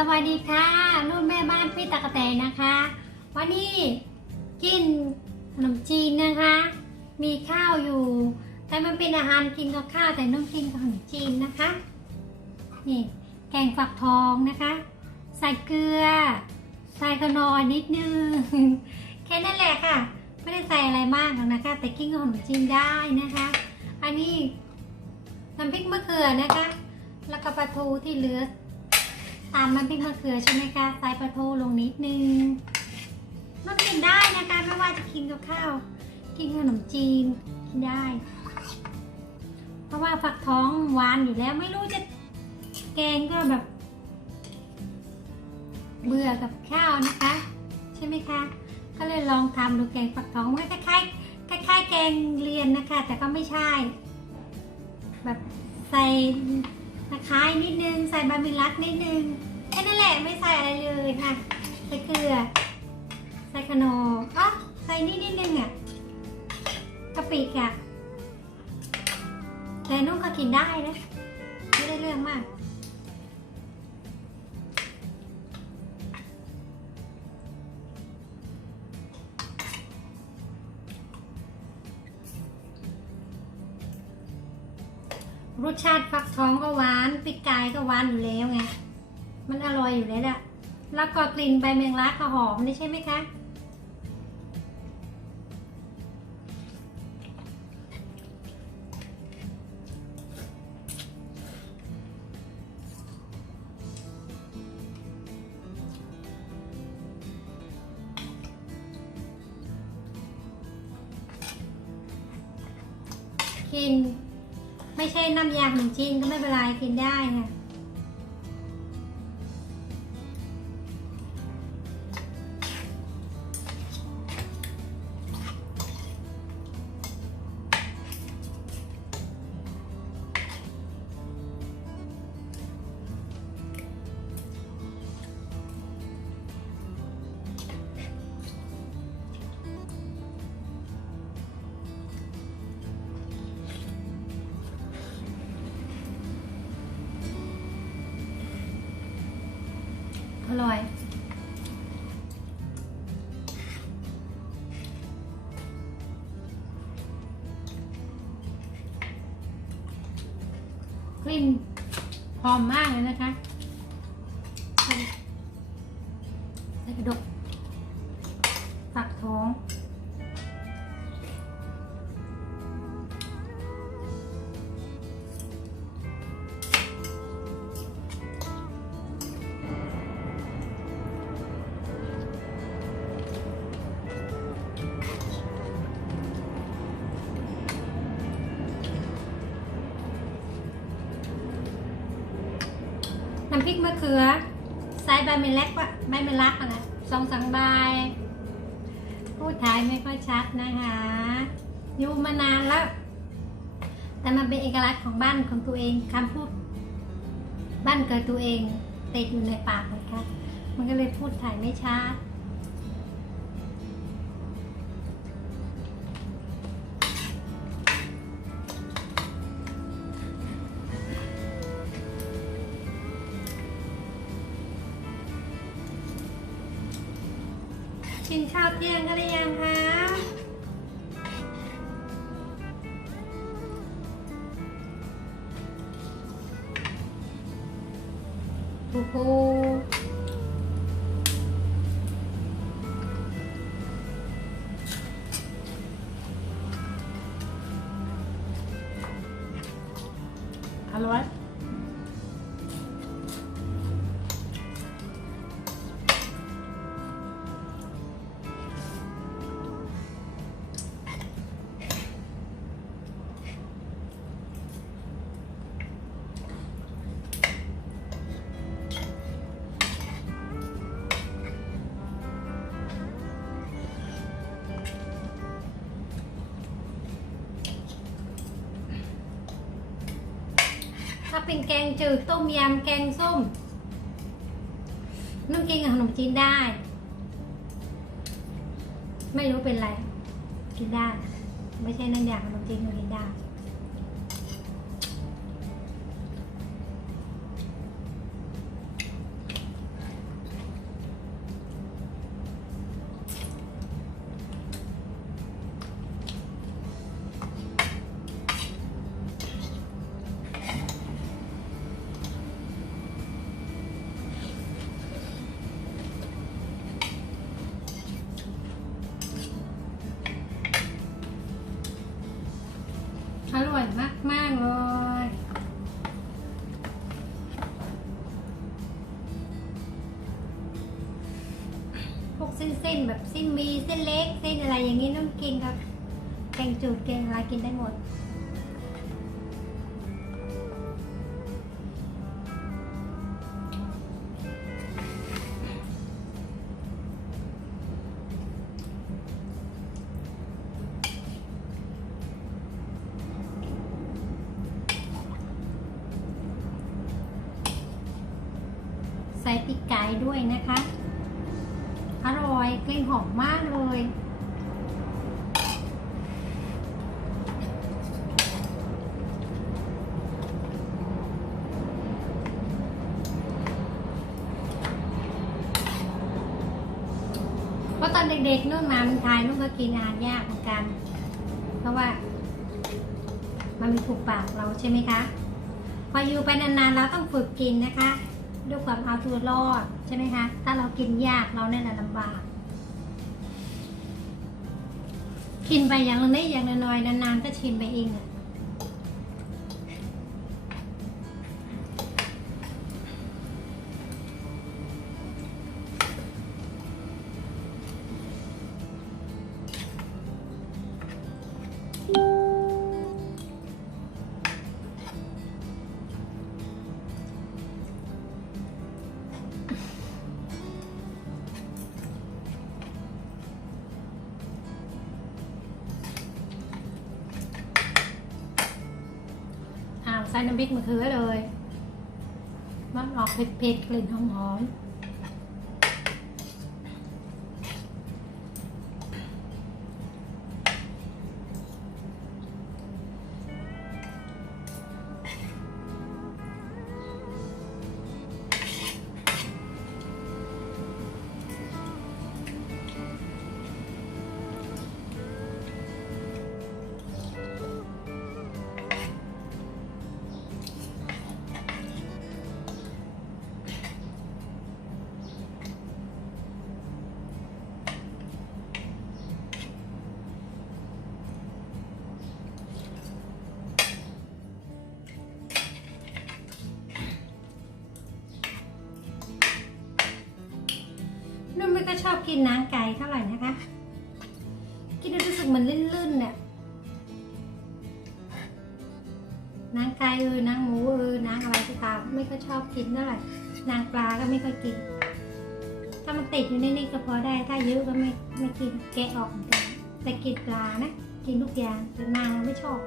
สวัสดีค่ะ นุ่นแม่บ้านพี่ตะกะแตนนะคะ วันนี้กินขนมจีนนะคะ มีข้าวอยู่ แต่มันเป็นอาหารกินกับข้าวแต่นุ่นกินกับขนมจีนนะคะ นี่แกงฝักทองนะคะ ใส่เกลือ ใส่ขนอนิดนึง แค่นั้นแหละค่ะ ไม่ได้ใส่อะไรมากหรอกนะคะ แต่กินกับขนมจีนได้นะคะ อันนี้น้ำพริกมะเขือนะคะ แล้วก็ปลาทูที่เหลือ ตามน้ำพริกมะเขือใช่ไหมคะใส่ปลาทูลงนิดนึงมันกินได้นะคะไม่ว่าจะกินกับข้าว กินขนมจีนกินได้ เพราะว่าฝักท้องหวานอยู่แล้วไม่รู้จะแกงก็แบบ เบื่อกับข้าวนะคะ ใช่ไหมคะ ก็เลยลองทำดูแกงฝักท้องมันคล้ายๆคล้ายๆแกงเรียนนะคะ แต่ก็ไม่ใช่ แบบใส่ตะไคร้นิดนึง ใส่บาบิลักนิดนึง ค่นั้นแหละไม่ใส่อะไรเลยค่ะใส่เกลือ ใส่ขนมอ๋อใส่นิดนิดนึงอะกะปิอะแต่นุ่มก็กินได้นะไม่ได้เรื่องมากรสชาติฟักทองก็หวานพริกกายก็หวานอยู่แล้วไง มันอร่อยอยู่แล้วอะแล้วก็กลิ่นใบแมงลักก็หอมนี่ใช่ไหมคะ กิน ไม่ใช่น้ำยาขนมจีนก็ไม่เป็นไรกินได้ค่ะ กลิ่นหอมมากเลยนะคะ พริกมะเขือใส่ใบเมล็กว่ะใบเมลักอะนะสองสามใบพูดไทยไม่ค่อยชัดนะคะ อยู่มานานแล้ว แต่มันเป็นเอกลักษณ์ของบ้านของตัวเองคำพูด บ้านเกิดตัวเองติดอยู่ในปากเลยค่ะมันก็เลยพูดไทยไม่ชัด กินข้าวเที่ยงกันหรือยังคะโอ้โหอร่อย ถ้าเป็นแกงจืดต้มยำแกงส้มนึ่งกินกับขนมจีนได้ ไม่รู้เป็นไร กินได้ ไม่ใช่นั่นอย่างขนมจีนก็กินได้ เส้นเล็กเส้นอะไรอย่างนี้ต้องกินครับแกงจืดแกงอะไรกินได้หมดใส่ปีกไก่ด้วยนะคะ อร่อยกลิ่นหอมมากเลย เพราะตอนเด็กๆนุ่นมามันไทยนุ่นก็กินอาหารยากเหมือนกัน เพราะว่า มันม่ถูกปากเราใช่ไหมคะ พออยู่ไปนานๆเราต้องฝึกกินนะคะ ด้วยความเอาตัวรอดใช่ไหมคะ ถ้าเรากินยากเราเนี่ยนลำบาก กินไปอย่างละนิดอย่างละน้อยนานๆก็ชินไปเองอะ อ่าวใส่น้ำพริกมะเขือเลย มันออกเผ็ดๆกลิ่นหอมๆ ชอบกินน้ำไก่เท่าไหร่นะคะ กินแล้วรู้สึกเหมือนลื่นๆเนี่ยนางไก่เออนางหมูเออนางอะไรก็ตามไม่ก็ชอบกินเท่าไหร่นางปลาก็ไม่ค่อยกิน ถ้ามันติดอยู่ในนี่ก็พอได้ ถ้าเยอะก็ไม่ไม่กินแกะออกเหมือนกันแต่กินปลานะ กินทุกอย่างแต่นางไม่ชอบ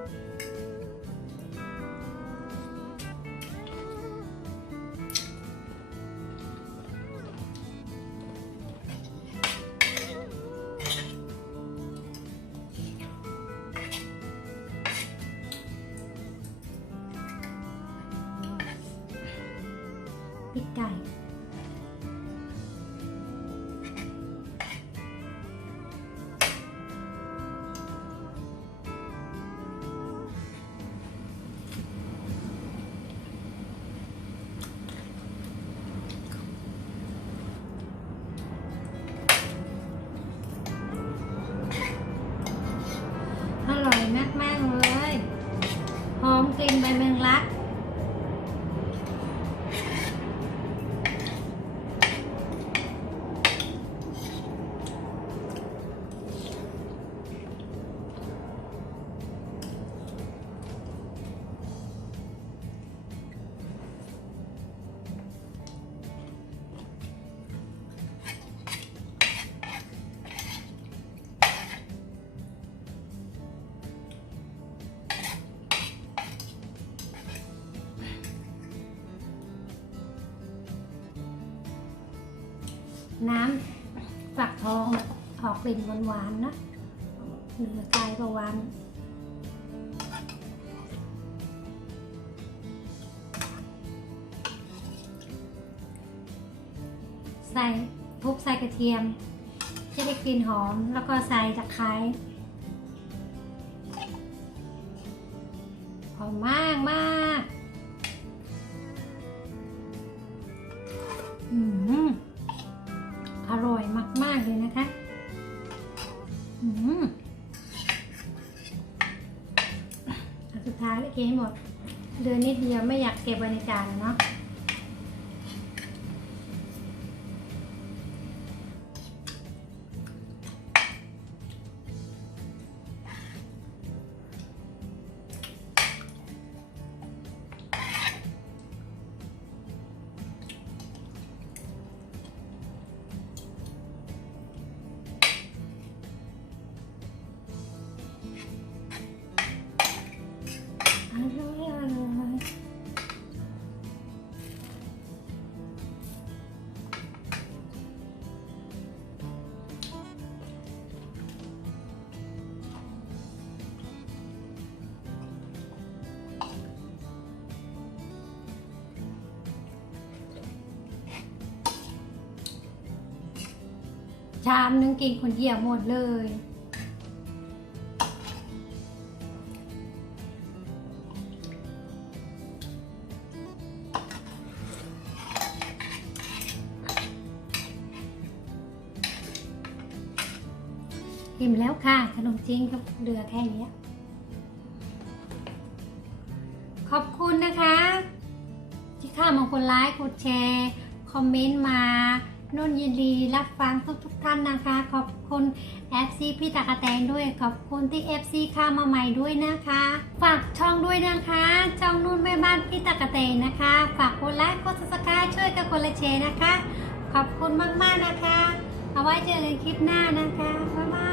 ปีก ออกกลิ่นหวานๆนะเหลือกายก็หวานใส่ทุบใส่กระเทียม จะได้กลิ่นหอม แล้วก็ใส่ตะไคร้หอมมากมาก ให้หมด เดือนนิดเดียวไม่อยากเก็บไว้ในจานเนาะ ชามนึงกินคนเดียวหมดเลย อิ่มแล้วค่ะ ขนมจีนก็เหลือแค่นี้ ขอบคุณนะคะ ที่เข้ามากดไลค์กดแชร์ คอมเมนต์มา นุ่นยินดีรับฟังทุกทุกๆท่านนะคะ ขอบคุณ FC พี่ตากะแตงด้วย ขอบคุณที่ FC เข้ามาใหม่ด้วยนะคะ ฝากช่องด้วยนะคะ ช่องนุ่นแม่บ้านพี่ตากะแตงนะคะ ฝากกดไลค์กดซับสไครต์ช่วยกันกดละเชนะคะ ขอบคุณมากๆนะคะ เอาไว้เจอกันคลิปหน้านะคะบ๊ายบาย